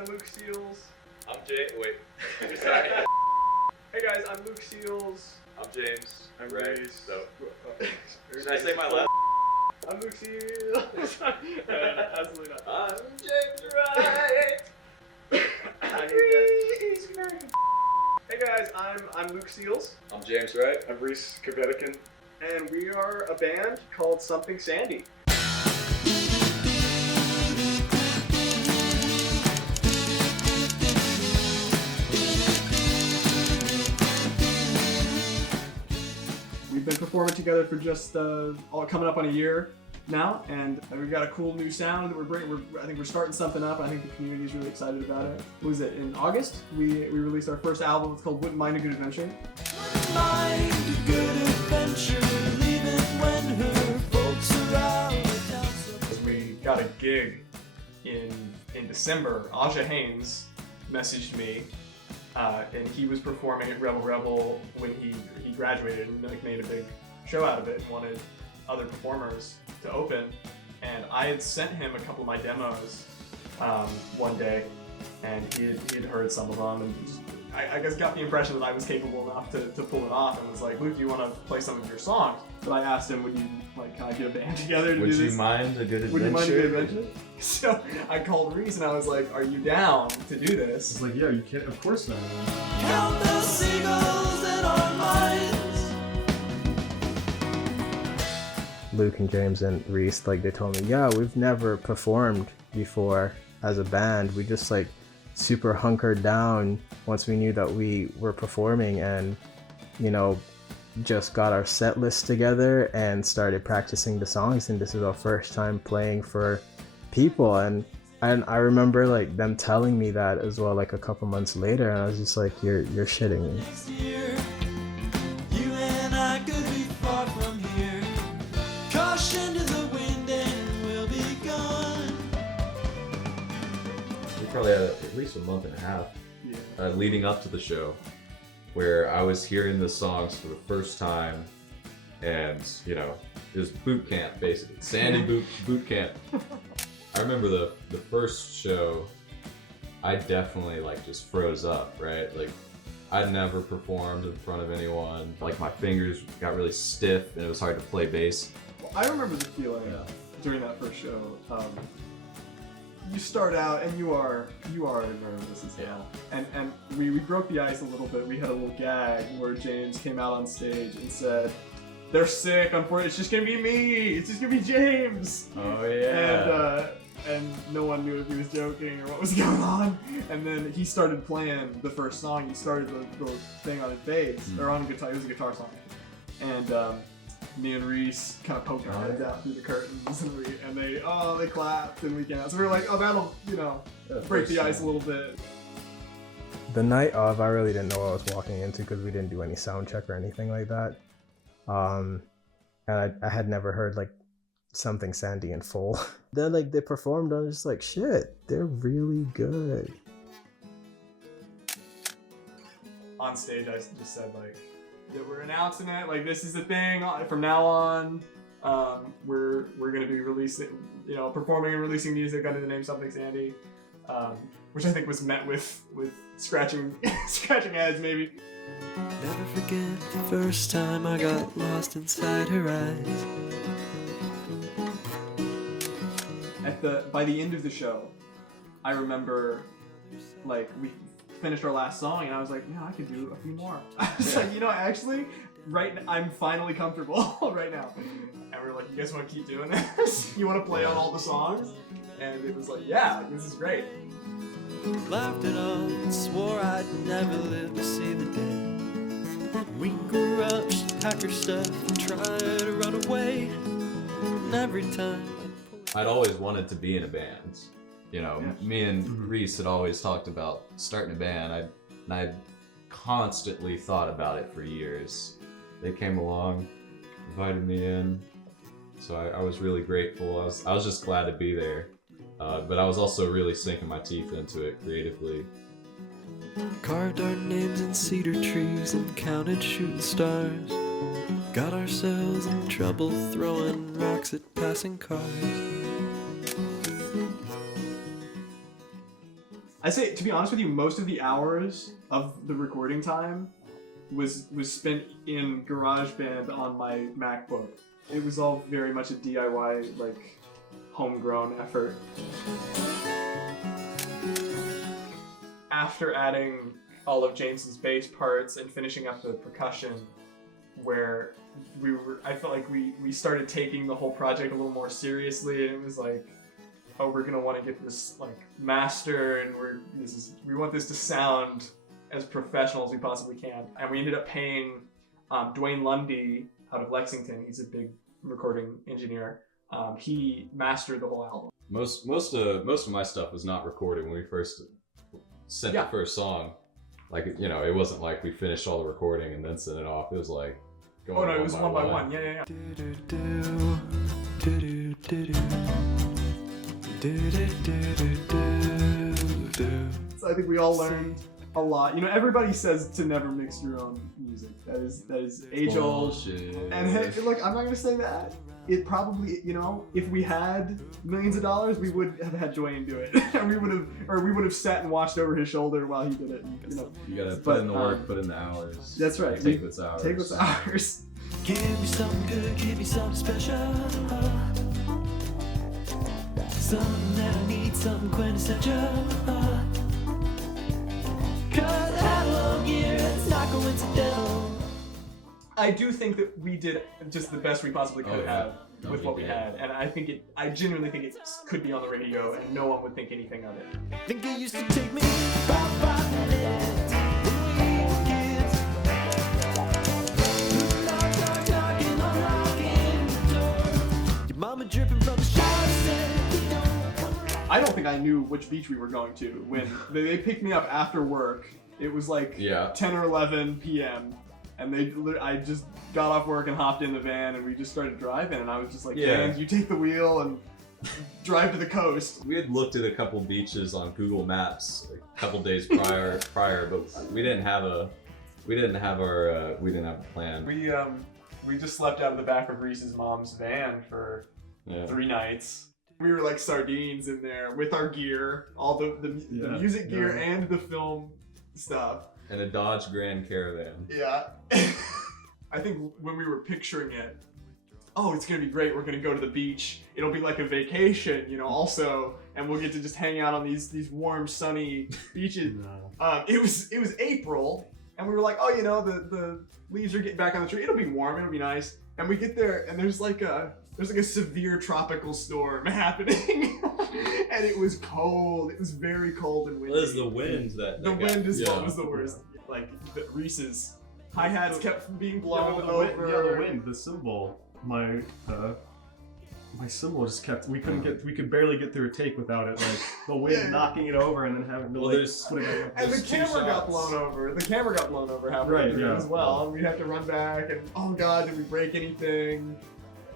I'm Luke Seals. I'm Jay. Wait. Sorry. Hey guys, I'm Luke Seals. I'm James. I'm Right. Reese. So, should I say my last? I'm Luke Seals. Absolutely not. I'm James Wright. Hey guys, I'm Luke Seals. I'm James Wright. I'm Berea Kentucky. And we are a band called Something Sandy. We've been performing together for just all coming up on a year now, and we've got a cool new sound that I think we're starting something up. I think the community's really excited about it. What was it? In August, we released our first album. It's called Wouldn't Mind a Good Adventure. Wouldn't mind a good adventure, leaving when her folks are out. Because we got a gig in December. Aja Haynes messaged me, and he was performing at Rebel Rebel when he graduated and like made a big show out of it and wanted other performers to open. And I had sent him a couple of my demos one day, and he had heard some of them, and just, I guess got the impression that I was capable enough to pull it off, and was like, Luke, do you want to play some of your songs? But I asked him, would you like kind of get a band together to Would do this? you mind a good adventure? Would you mind a good adventure? So I called Reese and I was like, are you down to do this? It's like, yeah, you can't. Of course not. Count the seagulls in our minds. Luke and James and Reese, like, they told me, yeah, we've never performed before as a band. We just like super hunkered down once we knew that we were performing, and just got our set list together and started practicing the songs, and this is our first time playing for people. And I remember like them telling me that as well, like a couple months later, and I was just like, you're shitting me. Next year, you and I could be far from here. Caution to the wind and we'll be gone. We probably had at least a month and a half leading up to the show, where I was hearing the songs for the first time, and it was boot camp basically, Sandy boot camp. I remember the first show, I definitely like just froze up, right? Like I'd never performed in front of anyone. Like my fingers got really stiff and it was hard to play bass. Well, I remember the feeling during that first show. You start out and you are nervous as hell. And we broke the ice a little bit. We had a little gag where James came out on stage and said, "They're sick, unfortunately, it's just gonna be me, it's just gonna be James." Oh yeah. And no one knew if he was joking or what was going on. And then he started playing the first song. He started the thing on his bass, or on guitar. It was a guitar song. And me and Reese kind of poked our heads out through the curtains, and they clapped, and we came out. So we were like, oh, that'll break the ice a little bit. The night of, I really didn't know what I was walking into because we didn't do any sound check or anything like that. And I had never heard like Something Sandy in full. Then like they performed, I was just like, shit, they're really good. On stage, I just said like, that we're announcing it, like this is the thing from now on. We're gonna be releasing, performing and releasing music under the name Something Sandy, which I think was met with scratching heads maybe. Never forget the first time I got lost inside her eyes. By the end of the show, I remember like we finished our last song and I was like, yeah, I could do a few more. I was like, actually, I'm finally comfortable right now. And we were like, you guys want to keep doing this? You want to play on all the songs? And it was like, yeah, this is great. Laughed it off and swore I'd never live to see the day. We grew up, she'd pack her stuff and try to run away. And every time I'd always wanted to be in a band. Me and Reese had always talked about starting a band. I'd constantly thought about it for years. They came along, invited me in, so I was really grateful. I was just glad to be there, but I was also really sinking my teeth into it creatively. carved our names in cedar trees and counted shooting stars. Got ourselves in trouble throwing rocks at passing cars. I say, to be honest with you, most of the hours of the recording time was spent in GarageBand on my MacBook. It was all very much a DIY, like, homegrown effort. After adding all of James's bass parts and finishing up the percussion, where I felt like we started taking the whole project a little more seriously, and it was like, oh, we're gonna want to get this like mastered, and we want this to sound as professional as we possibly can. And we ended up paying Dwayne Lundy out of Lexington. He's a big recording engineer. He mastered the whole album. Most of my stuff was not recorded when we first sent the first song. Like, you know, it wasn't like we finished all the recording and then sent it off. It was like going it was one by one. Yeah. So I think we all learned a lot. You know, everybody says to never mix your own music. That is age old. And hey, look, I'm not gonna say that. It probably, you know, if we had millions of dollars, we would have had Dwayne do it, and we would have sat and watched over his shoulder while he did it. And, you know, you gotta put in the work, put in the hours. That's right. Take what's ours. Take what's ours. Give me something good, give me something special. Something that I need, something quintessential. Cause analog gear, it's not coincidental. I do think that we did just the best we possibly could have with what we had, and I genuinely think it could be on the radio, and no one would think anything of it. Think it used to take me about 5 minutes when we were kids. Knock, knocking, unlocking the door. Your mama dripping from the shower said, "You don't." I don't think I knew which beach we were going to when they picked me up after work. It was like 10 or 11 p.m. And I just got off work and hopped in the van, and we just started driving, and I was just like, man, you take the wheel and drive to the coast. We had looked at a couple beaches on Google Maps like, a couple days prior, but we didn't have a plan. We just slept out of the back of Reese's mom's van for 3 nights. We were like sardines in there with our gear, all the music gear and the film stuff. And a Dodge Grand Caravan. Yeah. I think when we were picturing it, oh, it's gonna be great, we're gonna go to the beach. It'll be like a vacation, you know, also, and we'll get to just hang out on these warm, sunny beaches. It was April, and we were like, oh, you know, the leaves are getting back on the tree. It'll be warm, it'll be nice. And we get there, and there's like a severe tropical storm happening. And it was cold. It was very cold and windy. Well, it was the wind the wind is what was the worst. Like Reese's hi-hats kept being blown over. The wind, the cymbal, my cymbal just kept. We could barely get through a take without it. Like the wind knocking it over and then having to put it back. And the camera got blown over. The camera got blown over halfway through as well. And we'd have to run back. And oh god, did we break anything?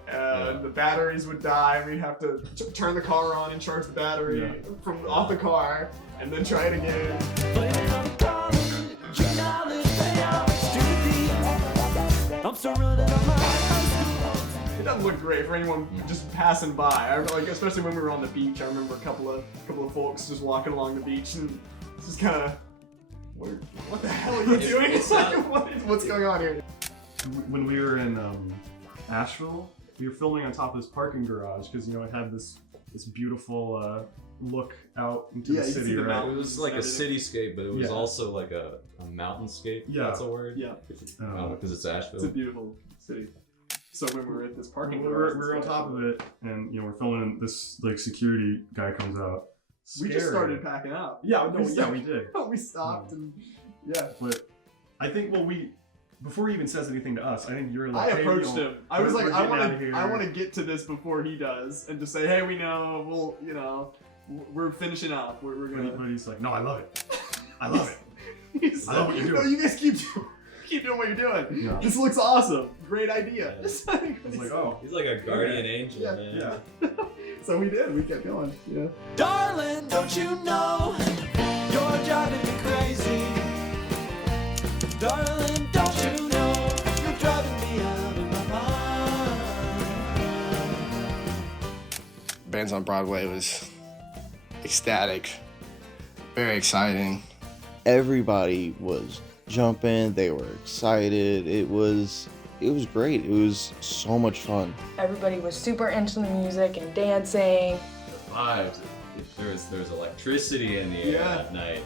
The batteries would die. We'd have to turn the car on and charge the battery from off the car, and then try it again. It doesn't look great for anyone just passing by. Like, especially when we were on the beach. I remember a couple of folks just walking along the beach, and it's just kind of, what the hell are you doing? It's like, what's going on here? When we were in Asheville, we were filming on top of this parking garage because, you know, it had this beautiful look out into the city, right? It was like a cityscape, but it was also like a mountainscape. Yeah. That's a word. Yeah. Because it's Asheville. It's a beautiful city. So when we were at this parking garage, we were on top of it, and, you know, we're filming, and this like security guy comes out. We just started packing up. We did. We stopped and But I think before he even says anything to us, I think you're like, I approached him. I was like, I want to to get to this before he does, and just say, hey, we know, we'll, you know, we're finishing up. We're gonna. But he's like, no, I love it. I love it. He's I love what you're doing. No, you guys keep doing what you're doing. Yeah. This looks awesome. Great idea. Yeah. It's like, oh, he's like a guardian angel, man. Yeah. So we did. We kept going. Yeah. Darling, don't you know you're driving me crazy? Darling, don't you know you're driving me out of my mind? Bands on Broadway was ecstatic. Very exciting. Everybody was jumping, they were excited. It was great. It was so much fun. Everybody was super into the music and dancing. The vibes. There's electricity in the air that night.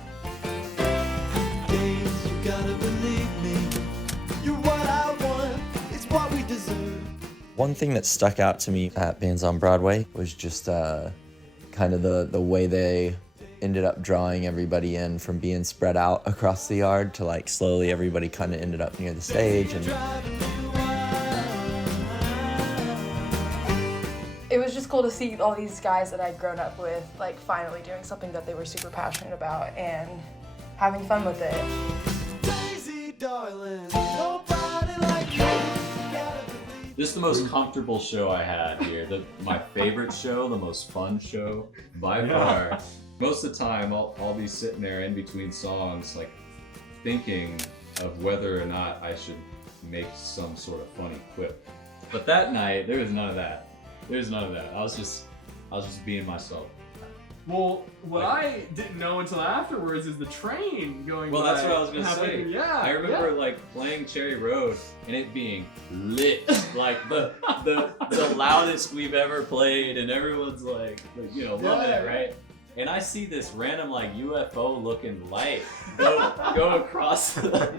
Days, you gotta believe me. You're what I want. It's what we deserve. One thing that stuck out to me at Bands on Broadway was just kind of the way they ended up drawing everybody in from being spread out across the yard to like slowly everybody kind of ended up near the stage. And it was just cool to see all these guys that I'd grown up with like finally doing something that they were super passionate about and having fun with it. Daisy, darling, nobody like you. This is the most comfortable show I had here. My favorite show, the most fun show by far. Most of the time, I'll be sitting there in between songs, like thinking of whether or not I should make some sort of funny quip. But that night, there was none of that. I was just being myself. Well, what I didn't know until afterwards is the train going Well, by. that's what I was gonna say. Yeah, I remember like playing Cherry Road and it being lit, like the loudest we've ever played, and everyone's like loving it, right? And I see this random like UFO looking light go across the,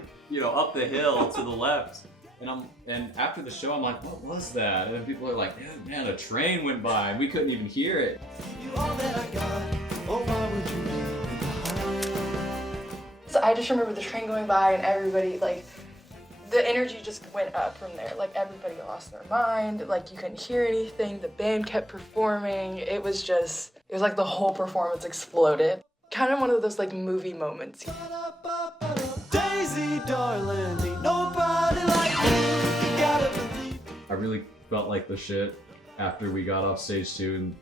up the hill to the left. And after the show, I'm like, what was that? And then people are like, man, a train went by and we couldn't even hear it. You all that I got. Oh, why would you leave me behind? So I just remember the train going by and everybody like the energy just went up from there. Like everybody lost their mind. Like you couldn't hear anything. The band kept performing. It was like the whole performance exploded. Kind of one of those like movie moments. Daisy, darling, ain't nobody like you. You gotta believe. I really felt like the shit after we got off stage 2 and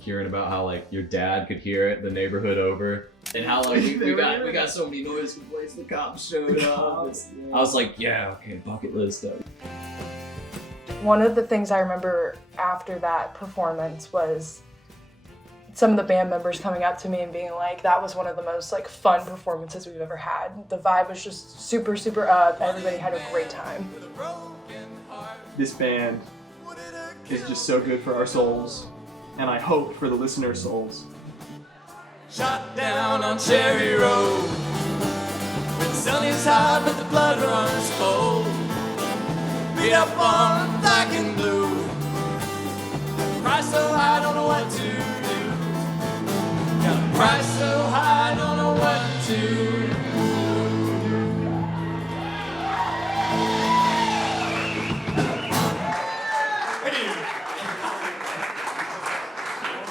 hearing about how like your dad could hear it the neighborhood over, and how like we got so many noise complaints, the cops showed up. I was like, yeah, okay, bucket list up. One of the things I remember after that performance was some of the band members coming up to me and being like, that was one of the most like fun performances we've ever had. The vibe was just super, super up. Everybody had a great time. This band is just so good for our souls, and I hope for the listeners' souls. Shot down on Cherry Road. The sun is hot, but the blood runs cold. Beat up on